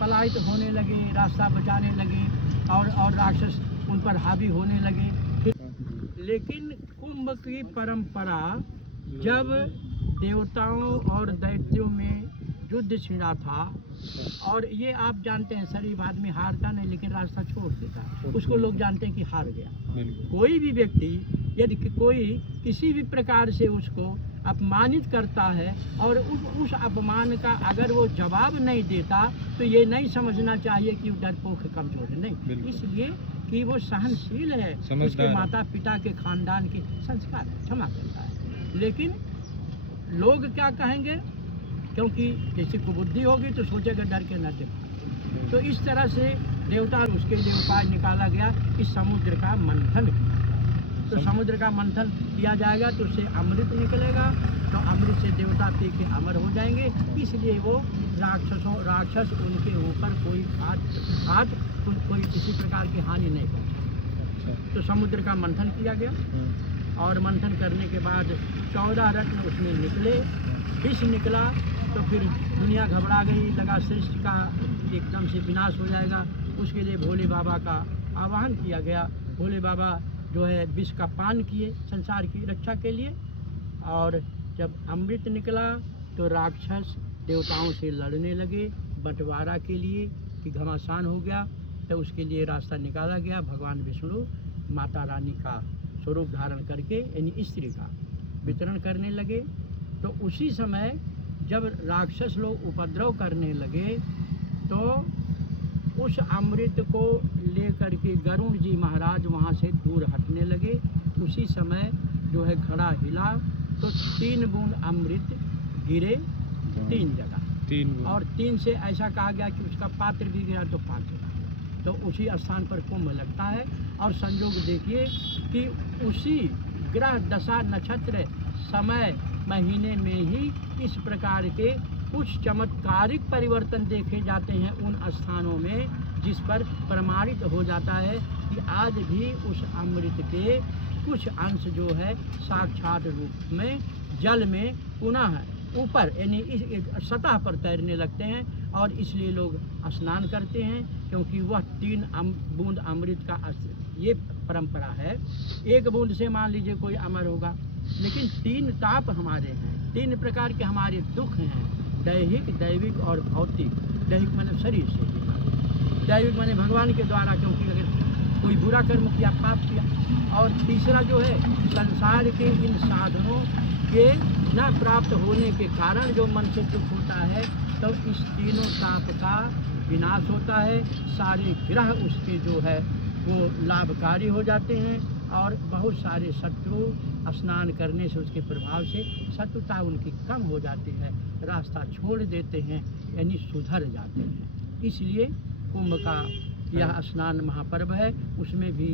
पलायित होने लगे, रास्ता बचाने लगे और राक्षस उन पर हावी होने लगे। लेकिन कुंभ की परंपरा जब देवताओं और दैत्यों में युद्ध छिड़ा था, और ये आप जानते हैं शरीफ आदमी हारता नहीं लेकिन रास्ता छोड़ देता, उसको लोग जानते हैं कि हार गया। कोई भी व्यक्ति यदि कोई किसी भी प्रकार से उसको अपमानित करता है और उस अपमान का अगर वो जवाब नहीं देता तो ये नहीं समझना चाहिए कि वो डरपोक कमजोर है, नहीं, इसलिए कि वो सहनशील है, उसके माता पिता के खानदान के संस्कार है, क्षमा करता है। लेकिन लोग क्या कहेंगे, क्योंकि किसी को बुद्धि होगी तो सोचेगा डर के न दे। तो इस तरह से देवता उसके लिए उपाय निकाला गया कि समुद्र का मंथन किया। तो समुद्र का मंथन किया जाएगा तो उससे अमृत निकलेगा, तो अमृत से देवता पी के अमर हो जाएंगे। इसलिए वो राक्षस उनके ऊपर कोई घात कोई किसी प्रकार की हानि नहीं पहुँचा। तो समुद्र का मंथन किया गया और मंथन करने के बाद 14 रत्न उसमें निकले, विष निकला। तो फिर दुनिया घबरा गई, लगा सृष्टि का एकदम से विनाश हो जाएगा। उसके लिए भोले बाबा का आह्वान किया गया। भोले बाबा जो है विष का पान किए संसार की रक्षा के लिए, और जब अमृत निकला तो राक्षस देवताओं से लड़ने लगे बंटवारा के लिए कि घमासान हो गया। तो उसके लिए रास्ता निकाला गया। भगवान विष्णु माता रानी का स्वरूप धारण करके यानी स्त्री का वितरण करने लगे। तो उसी समय जब राक्षस लोग उपद्रव करने लगे तो उस अमृत को लेकर के गरुड़ जी महाराज वहाँ से दूर हटने लगे। उसी समय जो है घड़ा हिला तो 3 बूंद अमृत गिरे 3 जगह, और 3 से ऐसा कहा गया कि उसका पात्र भी गिरा तो 5 जगह। तो उसी स्थान पर कुंभ लगता है। और संयोग देखिए कि उसी ग्रह दशा नक्षत्र समय महीने में ही इस प्रकार के कुछ चमत्कारिक परिवर्तन देखे जाते हैं उन स्थानों में, जिस पर प्रमाणित हो जाता है कि आज भी उस अमृत के कुछ अंश जो है साक्षात रूप में जल में पुनः ऊपर यानी इस सतह पर तैरने लगते हैं। और इसलिए लोग स्नान करते हैं, क्योंकि वह 3 बूंद अमृत का ये परंपरा है। 1 बूंद से मान लीजिए कोई अमर होगा, लेकिन 3 ताप हमारे हैं, 3 प्रकार के हमारे दुख हैं, दैहिक, दैविक और भौतिक। दैहिक माने शरीर से, दैविक माने भगवान के द्वारा, क्योंकि अगर कोई बुरा कर्म किया, पाप किया। और तीसरा जो है संसार के इन साधनों के न प्राप्त होने के कारण जो मन से दुख होता है, तो इस तीनों ताप का विनाश होता है। सारे ग्रह उसके जो है वो लाभकारी हो जाते हैं, और बहुत सारे शत्रु स्नान करने से उसके प्रभाव से शत्रुता उनकी कम हो जाती है, रास्ता छोड़ देते हैं यानी सुधर जाते हैं। इसलिए कुंभ का यह स्नान महापर्व है। उसमें भी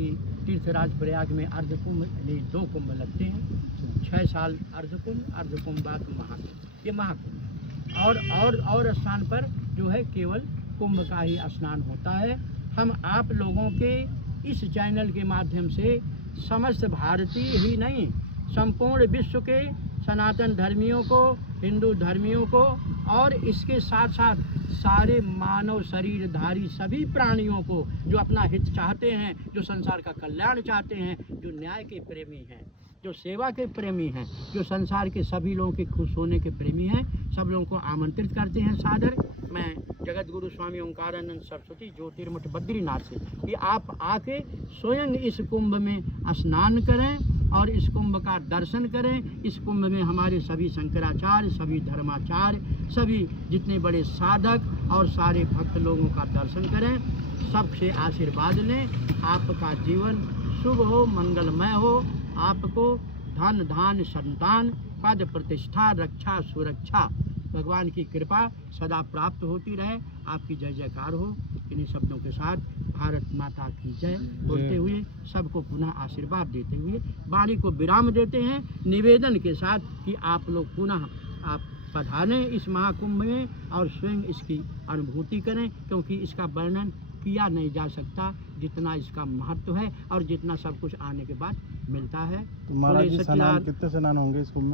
तीर्थराज प्रयाग में अर्धकुंभ यानी 2 कुंभ लगते हैं, 6 साल अर्धकुंभ बाद महाकुंभ, ये महाकुंभ है। और स्थान पर जो है केवल कुंभ का ही स्नान होता है। हम आप लोगों के इस चैनल के माध्यम से समस्त भारतीय ही नहीं, संपूर्ण विश्व के सनातन धर्मियों को, हिंदू धर्मियों को, और इसके साथ साथ सारे मानव शरीरधारी सभी प्राणियों को जो अपना हित चाहते हैं, जो संसार का कल्याण चाहते हैं, जो न्याय के प्रेमी हैं, जो सेवा के प्रेमी हैं, जो संसार के सभी लोगों के खुश होने के प्रेमी हैं, सब लोगों को आमंत्रित करते हैं सादर। मैं जगत गुरु स्वामी ओंकारानंद सरस्वती ज्योतिर्मठ बद्रीनाथ से कि आप आके स्वयं इस कुंभ में स्नान करें और इस कुंभ का दर्शन करें। इस कुंभ में हमारे सभी शंकराचार्य, सभी धर्माचार्य, सभी जितने बड़े साधक और सारे भक्त लोगों का दर्शन करें, सबसे आशीर्वाद लें। आपका जीवन शुभ हो, मंगलमय हो, आपको धन धान संतान पद प्रतिष्ठा रक्षा सुरक्षा भगवान की कृपा सदा प्राप्त होती रहे। आपकी जय जयकार हो। इन्हीं शब्दों के साथ भारत माता की जय बोलते हुए सबको पुनः आशीर्वाद देते हुए वाणी को विराम देते हैं, निवेदन के साथ कि आप लोग पुनः आप पधारें इस महाकुंभ में और स्वयं इसकी अनुभूति करें, क्योंकि इसका वर्णन किया नहीं जा सकता जितना इसका महत्व है और जितना सब कुछ आने के बाद मिलता है। महाराज जी कितने स्नान होंगे इस कुंभ में?